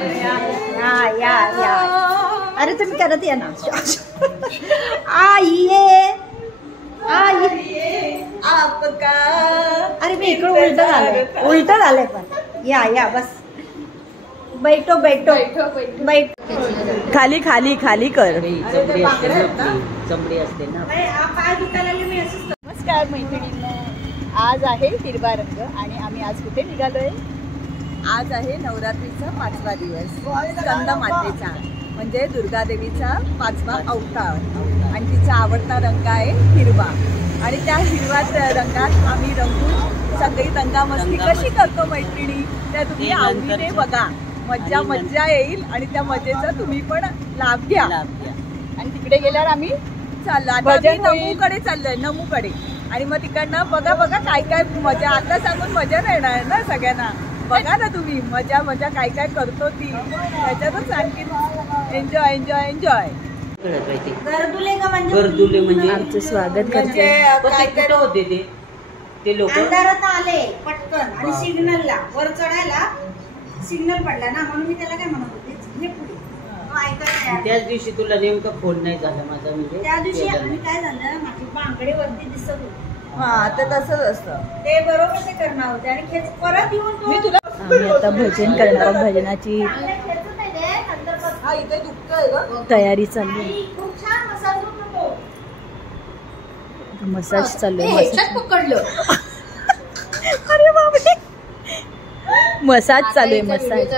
या अरे तुम्ही करत या ना. आइए आपका. अरे मी इकडं उलट झालंय पण. या बस. बैठो खाली कर. चमडी असते ना. नमस्कार मैत्रिणींनो, आज आहे हिरवा रंग आणि आम्ही आज कुठे निघालोय. आज आहे नवरात्रीचा 5वा दिवस, स्कंद मातेचा म्हणजे दुर्गादेवीचा 5वा अवतार आणि तिचा आवडता रंग आहे हिरवा. आणि त्या हिरव्या रंगात आम्ही रंगून सगळी दंगामस्ती कशी करतो मैत्रिणी त्या तुम्ही आवडीने बघा. मज्जा येईल आणि त्या मजेचा तुम्ही पण लाभ घ्या. आणि तिकडे गेल्यावर आम्ही चाललो आता नमूकडे चाललोय, नमूकडे. आणि मग तिकडनं बघा काय मजा. आता सांगून मजा नाही येणार ना सगळ्यांना. बघा ना तुम्ही मजा काय करतो ती, त्याच्यातच आणखी एन्जॉय. गर्दुले म्हणजे आमचं स्वागत करते. कुठं होते ते लोक अंधारात आले पटकन आणि सिग्नलला वर चढायला सिग्नल पडला ना, म्हणून मी त्याला काय म्हणत होते हे पुढे. त्याच दिवशी तुला नेमका फोन नाही झाला माझा. म्हणजे त्या दिवशी आणि काय झालं, माझी बांगडे वरती दिसत होती. हा तर तसंच असतं ते बरोबर ते करणार होते आणि खेच परत येऊन मी तुला. आम्ही आता भजन करणार. भजनाची इथे दुखतंय ग. तयारी चालली. मसाज चालू आहे. पकडलं. अरे बापरे, मसाज चालू आहे. मसाज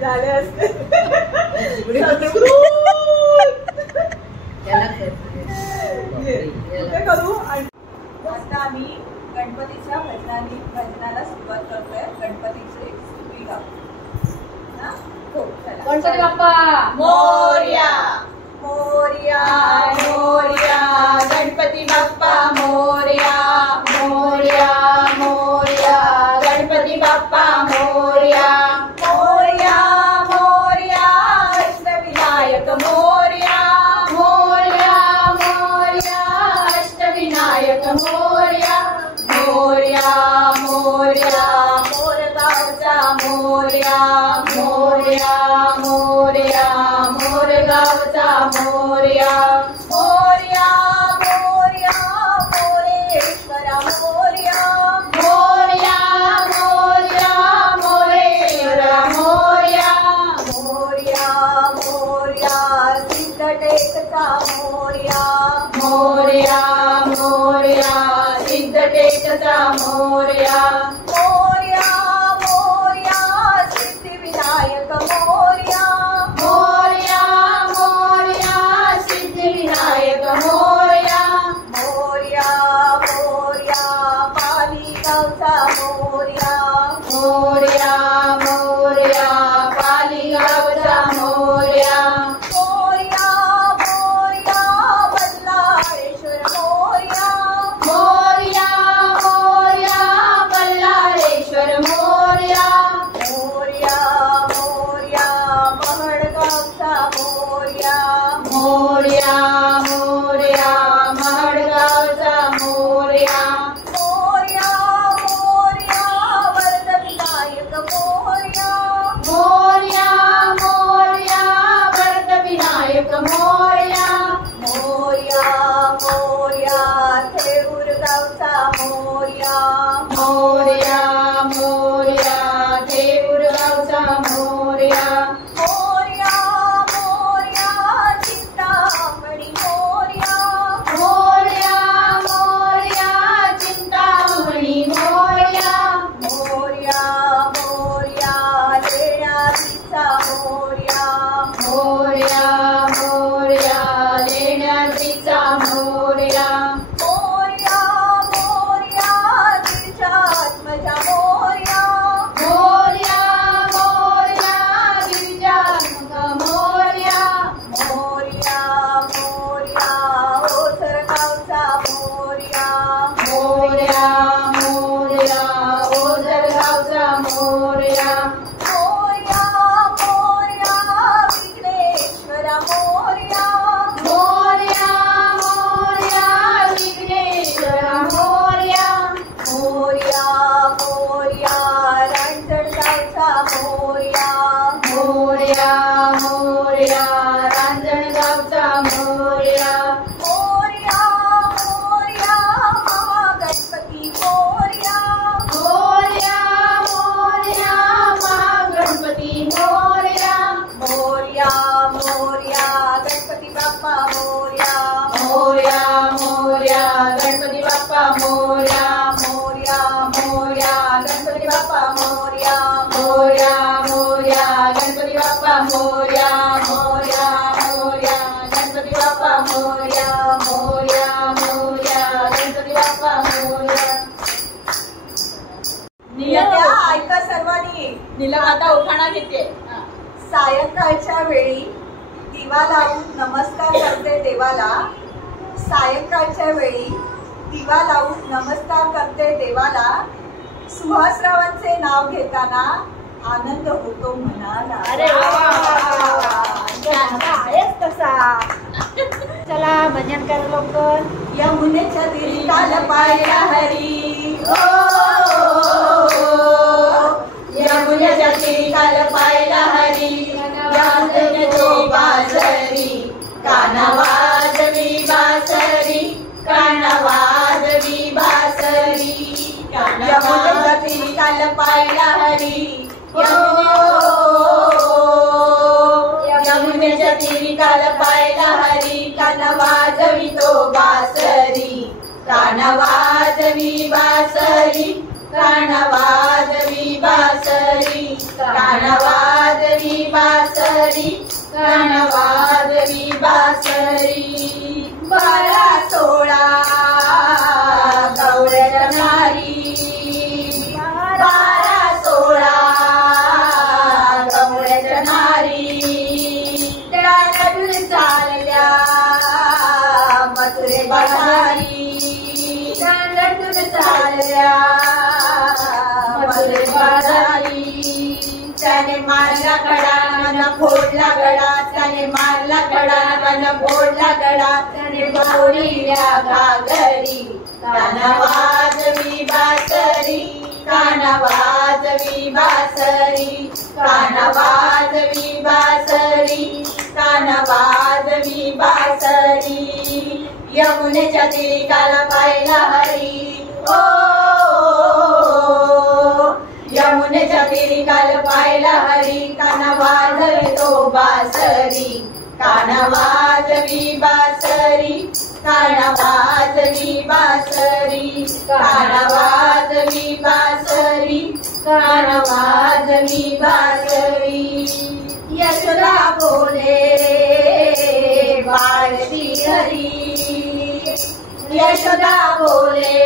झाले असते. आता आम्ही गणपतीच्या भजनाला सुरुवात करतोय. गणपतीचे स्तुती गाव. गणपती बाप्पा मोरया मोरया मोरया, गणपती बाप्पा मोरया मोरया मोरया, गणपती बाप्पा मोरया मोरया मोरया, अष्टविनायक मोरया मोरया मोरया, अष्टविनायक मोरया मोरया मोरया, मोरगावचा मोरया मोरया मोरया, मोरगावचा मोरया मोरया मोरया, मोरेश्वरा मोरया मोरया मोरया, मोरेश्वरा मोरया मोरया मोरया, सिद्धटेकचा मोरया मोरया मोरया, सिद्धटेकचा मोरया मोरया मोरया, सिद्धिविनायक मोरया मोरया मोरया, सिद्धिविनायक मोरया मोरया मोरया, पालीगावचा मोरया मोरया मोरया, पालीगावचा मोरया मोरया मोरया, बल्लाळेश्वर मोरया मोरया मोरया, मोरया मोरया मोरया रांजणगावचा मोरया मोरया मोरया महागणपती मोरया मोरया मोरया महागणपती मोरया मोरया मोरया गणपती बाप्पा मोरया मोरया मोरया गणपती बाप्पा मोरया मोरया मोरया गणपती बाप्पा मोरया मोरया मोरया गणपती बाप्पा मोरया मोरया मोरया गणपती बाप्पा मोरया मोरया मोरया गणपती बाप्पा मोरया. नियत्या ऐका सर्वांनी. नीलम आता उखाणा घेते. सायंकाळच्या वेळी दिवा लावून नमस्कार करते देवाला. सायंकाळच्या वेळी दिवा लावून नमस्कार करते देवाला. सुहासरावांचे नाव घेताना आनंद होतो मनाला. अरे आहेच तसा. चला भजन कर लवकर. यमुनेच्या तीरी काल पाया हरी ओ यमुनेच्या तीरी काल पाहिला हरी तो बासरी काना वाजवी बासरी काना वाजवी बासरी यमुनेच्या तीरी काल पाया हरी यमुनेच्या तीरी काल पाहिला हरी काना वाजवी तो बासरी काना वाजवी बासरी काना वाजवी बासरी काना वाजवी बासरी काना वाजवी बासरी. 12-16 गवळ्याच्या नारी 12-16 गवळ्याच्या नारी त्या नटून चालल्या मथुरे बाजारी त्या नटून चालल्या मथुरे बाजारी. त्याने मारला कडा मन फोडला गडा त्याने मारला कडा मन फोडला गडा त्याने गौरील्या घागरी काना वाजवी बासरी काना वाजवी बासरी काना वाजवी बासरी काना वाजवी बासरी. यमुनेच्या तीरी काला पाहिला हरी ओ यमुनेच्या तीरी काल पाहिला हरी काना वाजवी तो बासरी काना वाजवी बासरी काना वाजवी बासरी काना वाजवी बासरी काना वाजवी बासरी. यशोदा बोले बाळ श्री हरी यशोदा बोले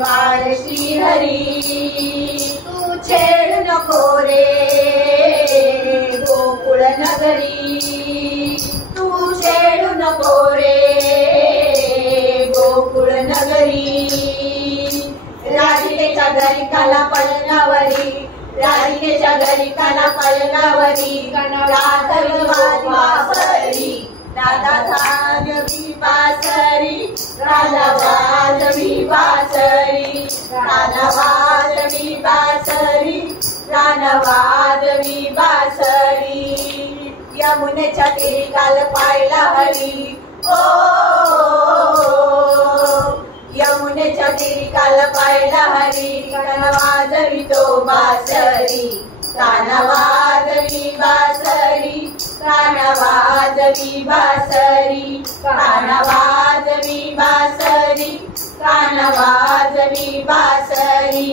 बाळ श्री हरी तू छेड नको रे गोकुळ नगरी तू छेडू नको रे गोकुळ नगरी. राधिकेच्या घरी काला पलंगावरी राधिकेच्या घरी काला पलंगावरी राधवी वाजवी दादा वाजवी बासरी राधा वाजवी बासरी राधा वाजवी बासरी राधा वाजवी बासरी. यमुनेच्या तीरी काल पाहिला हरी ओ यमुनेच्या तीरी काल पाहिला हरी काना वाजवी तो बासरी काना वाजवी बासरी काना वाजवी बासरी काना वाजवी बासरी काना वाजवी बासरी.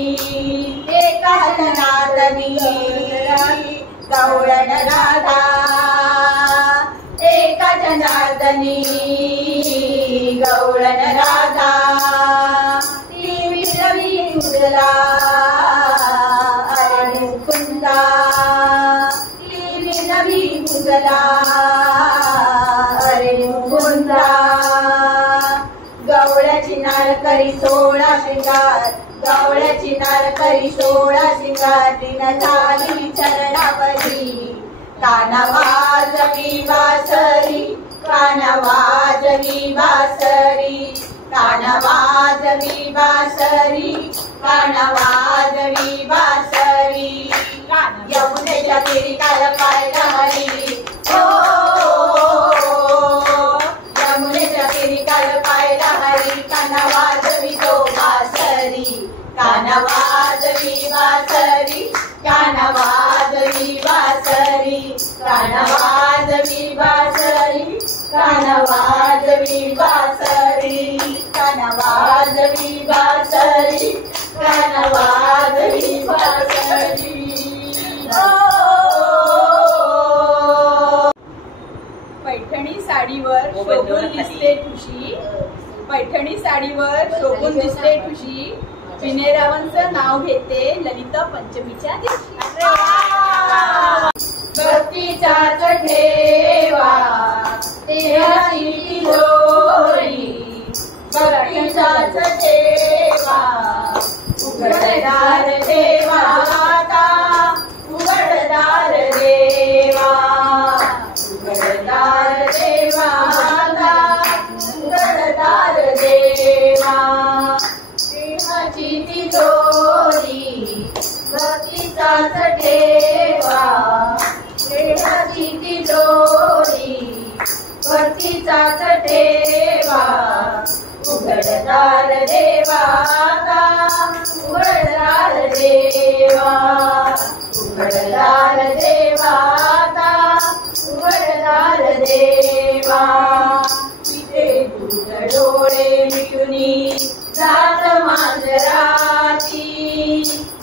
एका जनार्दनी गवळण राधा एका जनार्दनी गवळण राधा ती विसवी तुझला अरे मुकुंदा ती विसवी तुझला अरे मुकुंदा. गवळ्याची नाळ करी 16 शिंगार गवळ्याची नाळ करी 16 शिंगार दिन झाली चरणावरी काना वाजवी बासरी काना वाजवी बासरी काना वाजवी बासरी काना वाजवी बासरी. कान वाजवी बासरी, कान वाजवी बासरी, कान वाजवी बासरी. पैठणी साडीवर शोभून दिसते ठुशी, पैठणी साडीवर शोभून दिसते ठुशी, विनेरावांचं नाव घेते ललिता पंचमीच्या दिवशी. भक्तीचाच ठेवा देहाची तिजोरी, भक्तीचाच ठेवा उघडदार देवा आता, उघडदार देवा, उघडदार देवा आता, उघडदार देवा. देहाची तिजोरी भक्तीचाच ठेवा, देहाची तिजोरी भक्तीचाच ठेवा, उघडदार देवा आता, उघडदार देवा, उघडदार देवा आता, उघडदार देवा. तिथे दूध डोळे मिटुनी जात मांजराची,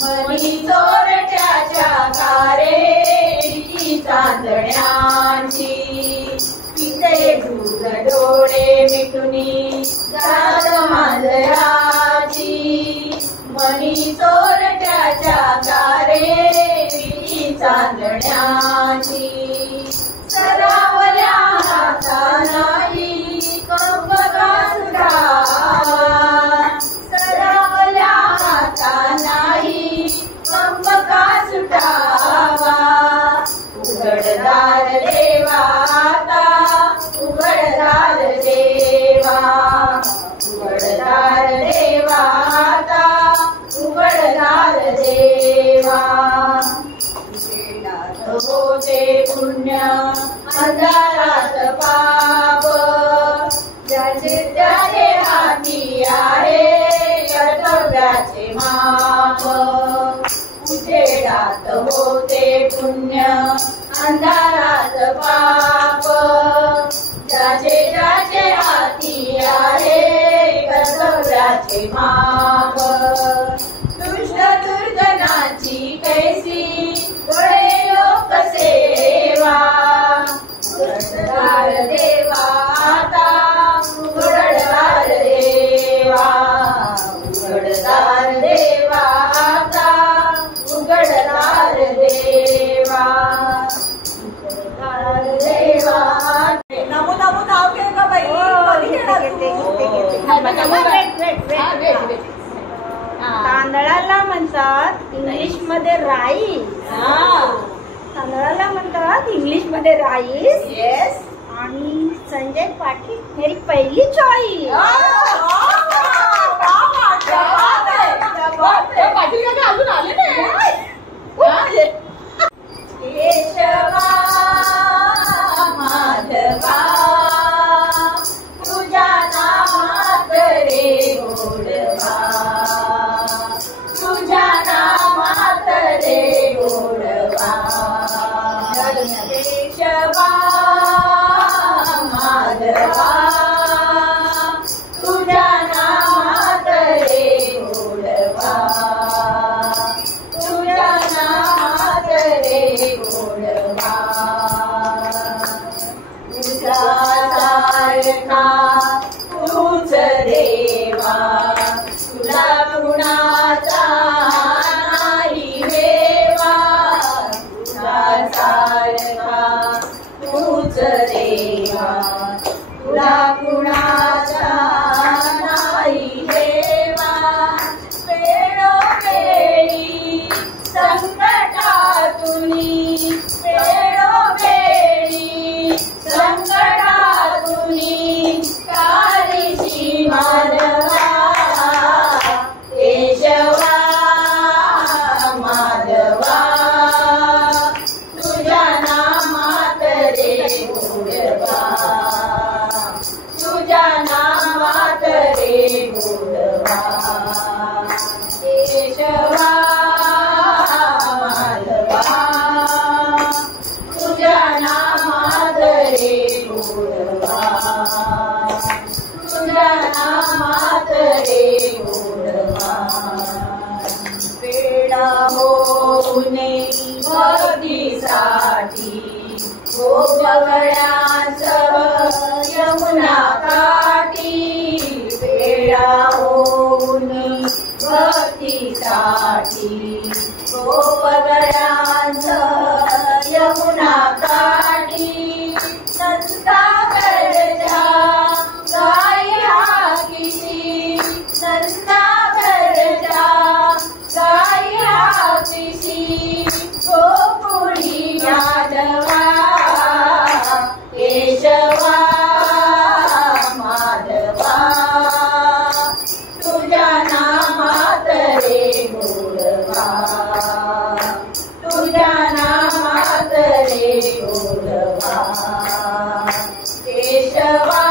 मनी चोरट्याच्या कारेची चांदण्याची. तिथे दूध डोळे मिटुनी जात मांजराची, मनी चोरट्याच्या कारेची चांदण्याची. सरावल्या हातानाही कंबका सुरावा, सरावल्या हातानाही कंबका सुटावा. उघडदार देवा आता, उघडदार देवा, उघडदार देवा आता, उघडदार देवा. होते पुण्य अंधारात पाप, ज्याचे त्याचे हाती आहे कर्तव्याचे माप. उजेडात होते पुण्य अंधारात पाप, ज्याचे त्याचे हाती आहे कर्तव्याचे माप. दुष्ट दुर्जनाची कैसी गळे लोकसेवा, उघडदार देवा आता, उघडदार देवा, उघडदार देवा आता, उघडदार देवा, उघडदार देवा. नमो नमो नाव घे का बाई, कधी घेणार तू? तांदळाला म्हणतात इंग्लिश मध्ये राईस, तांदळाला म्हणतात इंग्लिश मध्ये राईस. येस. आणि संजय पाटील मेरी पहिली चॉईस. अजून आले नाही. केशवा माधवा तुझ्या नामात रे गोडवा, तुझ्या नामात रे गोडवा. केशवा माधवा तुझ्या नामात रे गोडवा, तुझ्या नामात साठी गोपगळ्यांसह यमुना काठी वेळा होऊन भक्तीसाठी गोपगळ्यांसह यमुना काठी संता गरजा गाई हाकीची संता गरजा गाई हाकीची गोकुळी यादवा केशवा माधवा तुझ्या नामात रे गोडवा तुझ्या नामात रे गोडवा केशवा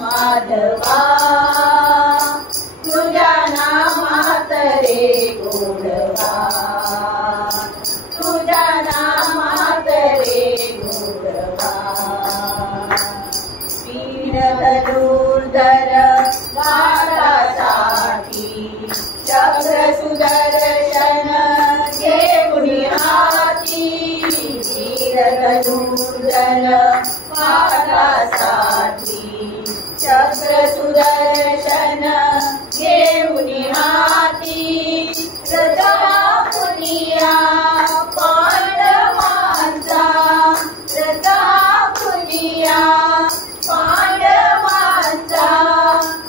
माधवा तुझ्या नामात रे गोडवा तुझ्या नामात रे गोडवा वीर धनुर्धर वारासाठी चक्र सुदर्शन घेऊन हाती वीर धनुर्धर वारासाठी चक्र सुदर्शन घेऊन हाती रजा पुनिया पांडवांचा रजा पुनिया पांडवांचा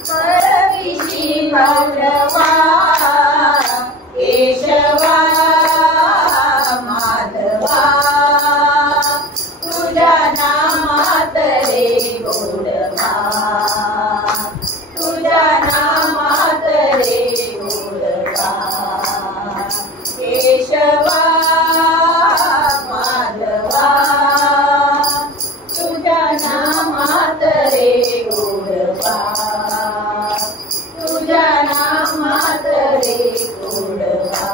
परविशी भगवा केशवा माधवा तुझ्या नामात रे गोडवा तुझ्या नामात रे गोडवा केशवा माधवा तुझ्या नामात रे गोडवा तुझ्या नामात रे गोडवा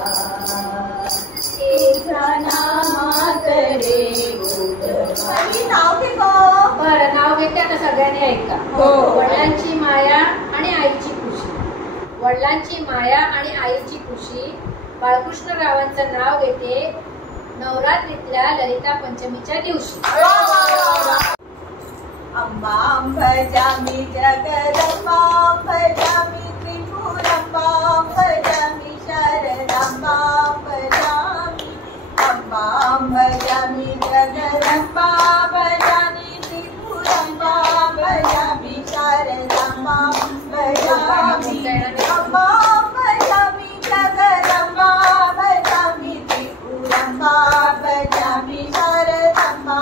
तुझ्या नामात रे गोडवा नाव घे गो. बरं नाव घेते आता सगळ्यांनी ऐका. हो. वडिलांची माया आणि आईची खुशी. वडिलांची माया आणि आईची खुशी. बाळकृष्णरावांचं नाव घेते नवरात्रीतल्या ललिता पंचमीच्या दिवशी. अंबा भजामी जगदंबा भजामी त्रिपुरंबा भजामी शारदांबा भजामी अंबा भजामी जगदंबा भजामी त्रिपुरंबा भजामी शारदांबा भजामी अंबा भजामी जगदंबा भजामी त्रिपुरंबा भजामी शारदांबा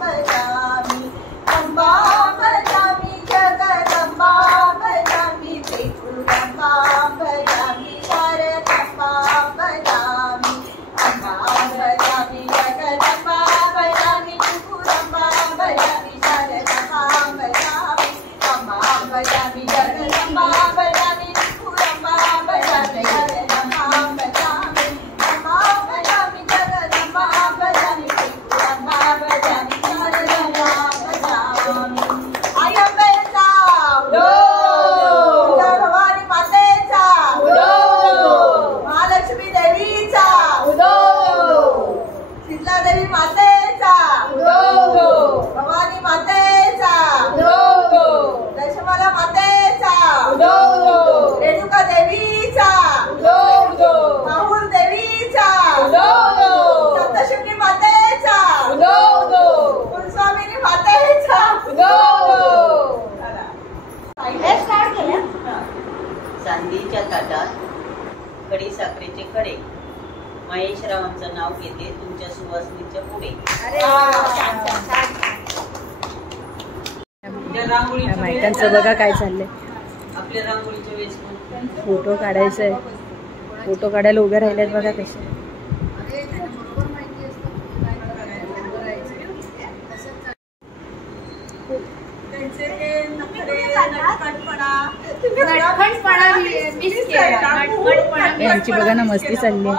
भजामी अंबा भजामी जगदंबा भजामी त्रिपुरंबा भजामी शारदांबा भजामी अंबा भजामी जगदंबा भजामी त्रिपुरंबा भजामी शारदांबा भजामी अंबा भजामी जगदंबा भजामी त्रिपुरंबा भजामी शारदांबा भजामी अंबा भजामी जगदंबा भजामी त्रिपुरंबा भजामी शारदांबा आई अंबेचा भवानी मातेचा महालक्ष्मी देवीचा शीतला देवी मातेचा भवानी मातेचा दशमाला मातेचा रेणुका देवीचा माहूर देवीचा सप्तशृंगी मातेचा कुलस्वामिनी मातेचा चांदीच्या ताटात कडी साखरेचे कडे महेशरावांचं नाव घेते तुमच्या सुवासनीच्या पुढे. बायकांचं बघा काय चाललंय. आपल्या रांगोळीच्या वेळेस फोटो काढायचंय. फोटो काढायला उभे राहिलेत बघा कसे. यांची बघा ना मस्ती चालली.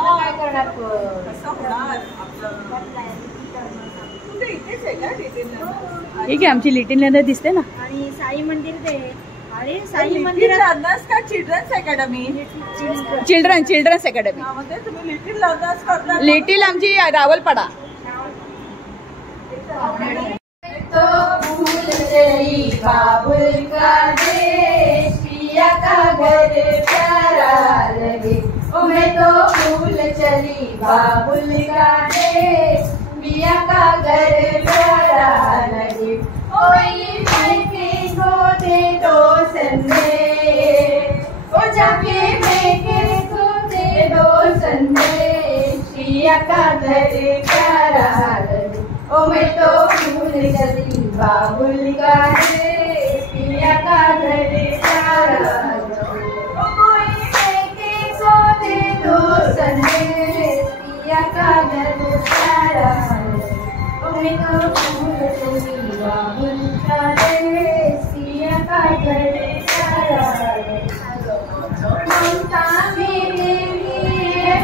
ठीक आहे आमची लिटिल नंतर दिसते ना. आणि साई मंदिर ते अरे साई मंदिरात का children's academy. Children's academy. Little आमची रावलपाडा. चली बाबुल का देश, पिया का घर प्यारा लगे। ओ मैं तो भूल चली बाबुल का देश, पिया का घर प्यारा लगे। ओ ये मेरे को दे दो संदेश, ओ जाके मेरे को दे दो संदेश, पिया का घर प्यारा लगे। ओ मैं तो भूल चली बाबुल का देश, पिया का घर प्यारा लगे। ओ कोई मेरे को दे दो संदेश, पिया का घर प्यारा लगे। ओ मैं तो भूल चली बाबुल का देश, पिया का घर प्यारा लगे। ममता मेरे लिए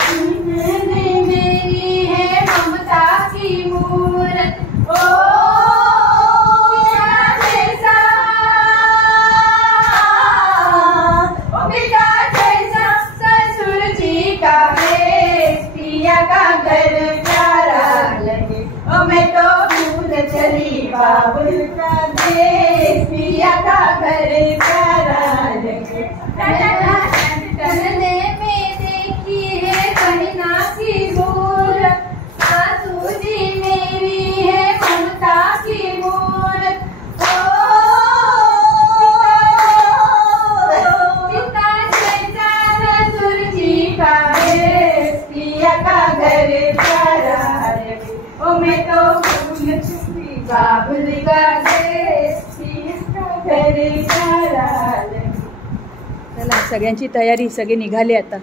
तुमने मेरी है ममता की मूरत। ओ पिता जैसा, ओ पिता जैसा ससुर जी का भेष, पिया का घर प्यारा लगे। ओ मैं तो भूल चली बाबुल का देश, पिया का घर प्यारा लगे। टहलने में देखी है कन्या की मूरत, सासू जी मेरी है ममता की मूरत। ओ पिता जैसा ससुर जी का भेष, पिया का घर प्यारा लगे। ओ मैं तो भूल चली बाबुल का देश, पिया का घर प्यारा लगे। चला सगळ्यांची तयारी, सगळे निघाले आता.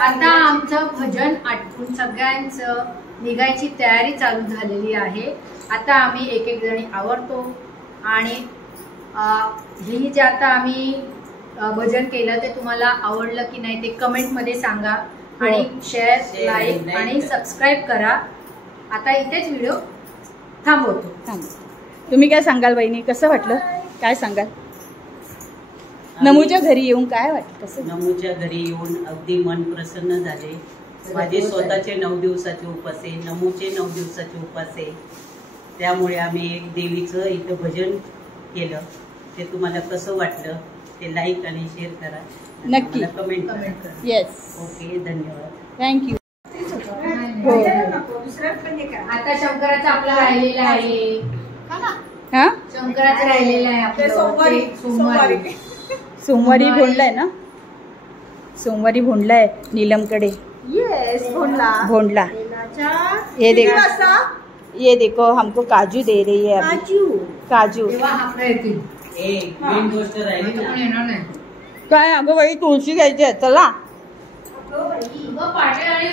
आता आमचं भजन आटपून सगळ्यांचं निघायची तयारी चालू झालेली आहे. आता आम्ही एक एक जणी आवरतो आणि ही जे आता आम्ही भजन केलं ते तुम्हाला आवडलं की नाही ते कमेंटमध्ये सांगा आणि शेअर, लाईक आणि सबस्क्राईब करा. आता इथेच व्हिडिओ थांबवतो. तुम्ही काय सांगाल बहिणी, कसं वाटलं, काय सांगाल? नमूच्या घरी येऊन काय वाटलं? कसं? नमूच्या घरी येऊन अगदी मन प्रसन्न झाले. माझे स्वतःचे 9 दिवसाचे उपास आहे, नमूचे 9 दिवसाचे उपास आहे. त्यामुळे आम्ही एक देवीचं इथं भजन केलं. ते तुम्हाला कसं वाटलं ते लाईक आणि शेअर करा, नक्की कमेंट करा. येस, ओके, धन्यवाद. थँक्यू. आता शंकराचं आपलं राहिलेलं आहे. हा, शंकराचं राहिलेलं आहे आपलं सोमवारी. सोमवारी भोंडलाय ना, सोमवारी भोंडलाय नीलमकडे. यस, भोंडला. ये देखो, ये देखो हमको काजू दे रही है अभी. काजू. तेव्हा आपलं येतील. मेन गोष्ट राहिली ना. पण येणार नाही. काय अगं बाई, तुळशी घ्यायची आहे. चला. अगं, पाट्या आणि